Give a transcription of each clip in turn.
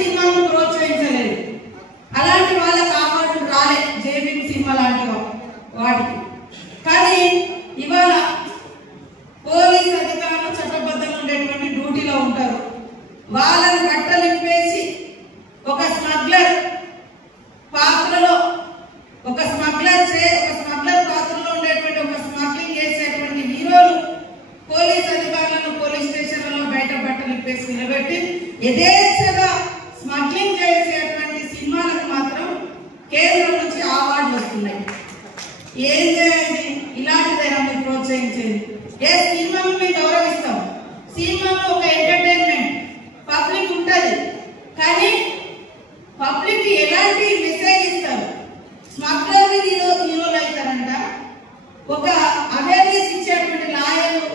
సినిమాను ప్రోత్సహించలేదు. అలాంటి వాళ్ళకి అవార్డులు రాలే జేబీఎం సినిమా లాంటి వాటికి. కానీ ఇవాళ పోలీస్ అధికారులు చట్టబద్ధంగా ఉండేటువంటి డ్యూటీలో ఉంటారు. వాళ్ళని బట్టలిప్పేసి ఒక స్మగ్లర్ పాత్రలో ఒక స్మగ్లర్ పాత్రలో ఉండేటువంటి ఒక స్మగ్లింగ్ చేసేటువంటి హీరోలు పోలీస్ అధికారులను పోలీస్ స్టేషన్లలో బయట బట్టలిప్పేసి నిలబెట్టి యథేచ్ఛగా స్మగ్లింగ్ చేసేటువంటి సినిమాలకు మాత్రం కేంద్రం నుంచి అవార్డులు వస్తున్నాయి. ఏం చేయాలి? ఇలాంటిదైనా మీరు ప్రోత్సహించేది. ఏ సినిమాను మేము గౌరవిస్తాం. సినిమాలో ఒక ఎంటర్టైన్మెంట్ పబ్లిక్ ఉంటుంది. కానీ పబ్లిక్ ఎలాంటి మెసేజ్ ఇస్తారు? స్మగ్లర్ హీరోలు అవుతారంట. ఒక అవేర్నెస్ ఇచ్చేటువంటి లాయర్లు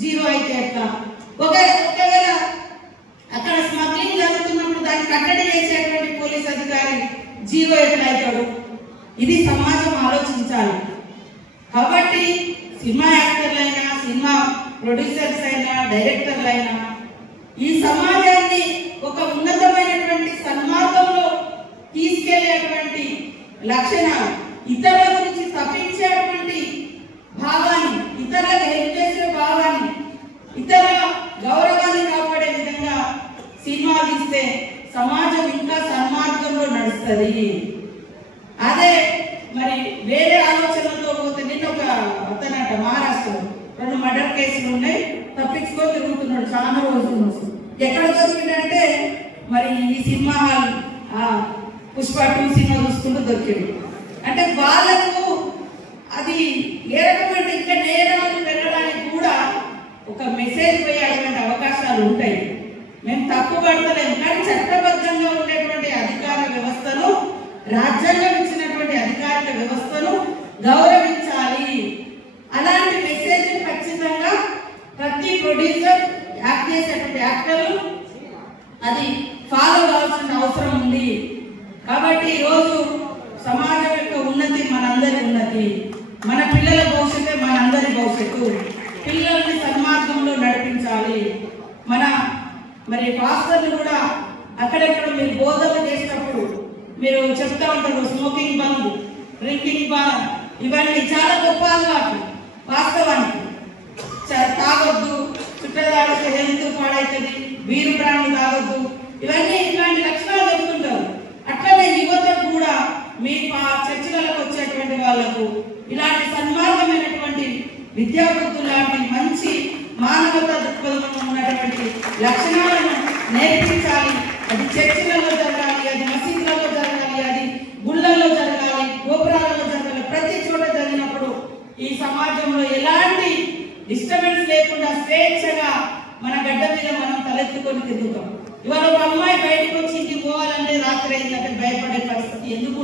జీరో అయితే ఎట్లా? ఒకవేళ అక్కడ స్మగ్లింగ్ జరుగుతున్నప్పుడు దాన్ని కట్టడి చేసేటువంటి పోలీస్ అధికారి జీరో ఎట్లా అవుతాడు? ఇది సమాజం ఆలోచించాలి. కాబట్టి సినిమా యాక్టర్లైనా సినిమా ప్రొడ్యూసర్స్ అయినా డైరెక్టర్లు అయినా ఈ సమాజాన్ని ఒక ఉన్నతమైనటువంటి సన్మార్గంలో తీసుకెళ్లేటువంటి లక్షణాలు, ఇతరుల గురించి తప్పించేటువంటి భావాన్ని, ఇతరులకు హెల్ప్ చేసే భావాన్ని, ఇతరుల గౌరవాన్ని కాపాడే విధంగా సినిమా తీస్తే సమాజం ఇంకా సన్మార్గంలో నడుస్తుంది. అదే మరి వేరే ఆలోచనలతో పోతే నిన్న ఒక అతనట మహారాష్ట్రలో 2 మర్డర్ కేసులు ఉన్నాయి, తప్పించుకొని తిరుగుతున్నాడు చాలా రోజులు. ఎక్కడ దొరికిందంటే మరి ఈ సినిమా హాల్ పుష్ప 2 సినిమా చూసుకుంటూ దొరికింది. అంటే వాళ్ళకు అది ఏ రకమైన ఇంకా నేరాలు పెట్టడానికి కూడా ఒక మెసేజ్ పోయేటువంటి అవకాశాలు ఉంటాయి. మేము తప్పు పడతలేము. కానీ చట్టబద్ధంగా ఉండేటువంటి అధికార వ్యవస్థను, రాజ్యాంగం ఇచ్చినటువంటి అధికారిక వ్యవస్థను గౌరవించాలి. అలాంటి మెసేజ్ ఖచ్చితంగా ప్రతి ప్రొడ్యూసర్, యాక్ట్ చేసేటువంటి యాక్టర్లు అది ఫాలో కావాల్సిన అవసరం ఉంది. కాబట్టి ఈరోజు సమాజం యొక్క ఉన్నతి మనందరి ఉన్నతి, మన పిల్లల భవిష్యత్తే మనందరి భవిష్యత్తు. పిల్లల్ని సన్మార్గంలో నడిపించాలి. మరి పాస్టర్లు కూడా అక్కడెక్కడ మీరు బోధన చేసినప్పుడు మీరు చెప్తా ఉంటారు స్మోకింగ్ బంద్, డ్రింకింగ్ బంద్, ఇవన్నీ చాలా గొప్ప అలవాటు. వాస్తవానికి తాగొద్దు, చుట్టూ తాగితే హెల్త్ పాడవుతుంది, వీరు ప్రాణి తాగొద్దు, ఇవన్నీ ఇట్లాంటి లక్షణాలు చెప్తుంటారు. అట్లనే యువతకు కూడా మీ చర్చలకు వచ్చేటువంటి వాళ్లకు ఇలాంటి సన్మార్గమైనటువంటి విద్యాబుద్ధులు లాంటి మంచి మానవతా దృక్పథంలో ఉన్నటువంటి లక్షణాలను నేర్పించాలి. అది చర్చలలో జరగాలి, అది మసీదులలో జరగాలి, అది గుళ్ళల్లో జరగాలి, గోపురాలలో జరగాలి. ప్రతి చోట జరిగినప్పుడు ఈ సమాజంలో ఎలాంటి డిస్టర్బెన్స్ లేకుండా స్వేచ్ఛగా మన గడ్డ మీద మనం తలెత్తుకొని తిరుగుతాం. ఇవాళ ఒక అమ్మాయి బయటకు వచ్చి ఇంటికి పోవాలంటే రాత్రి అయిందంటే భయపడే పరిస్థితి ఎందుకు?